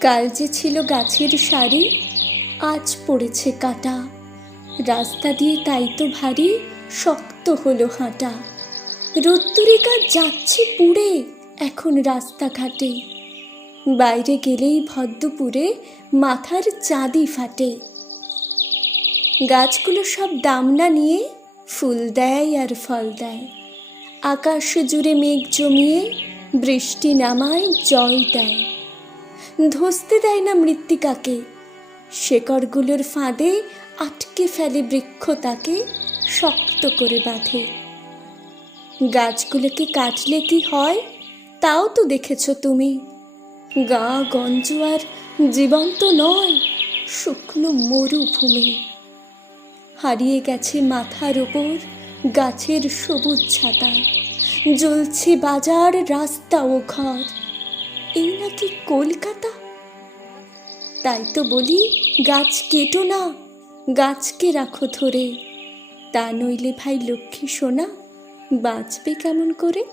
কাল যে ছিল গাছের সারি, আজ পড়েছে কাটা। রাস্তা দিয়ে তাই তো ভারী, শক্ত হলো হাঁটা। রোদ্দুরিকা যাচ্ছে পুড়ে, এখন রাস্তাঘাটে। বাইরে গেলেই ভদ্রপুরে মাথার চাঁদি ফাটে। গাছগুলো সব দামনা নিয়ে ফুল দেয় আর ফল দেয়। আকাশ জুড়ে মেঘ জমিয়ে বৃষ্টি নামায়, জল দেয়। ধসতে দেয় না মৃত্তিকাকে, শেকড়গুলোর ফাঁদে আটকে ফেলে বৃক্ষ তাকে শক্ত করে বাঁধে। গাছগুলোকে কাটলে কি হয়, তাও তো দেখেছ তুমি। গা গঞ্জ আর জীবন্ত নয়, শুকনো মরুভূমি। হারিয়ে গেছে মাথার ওপর গাছের সবুজ ছাতা। জ্বলছে বাজার, রাস্তা ও ঘর। এই নাকি কলকাতা? তাই তো বলি, গাছ কেটো না, গাছকে রাখো ধরে। তা নইলে ভাই লক্ষ্মী সোনা, বাঁচবে কেমন করে?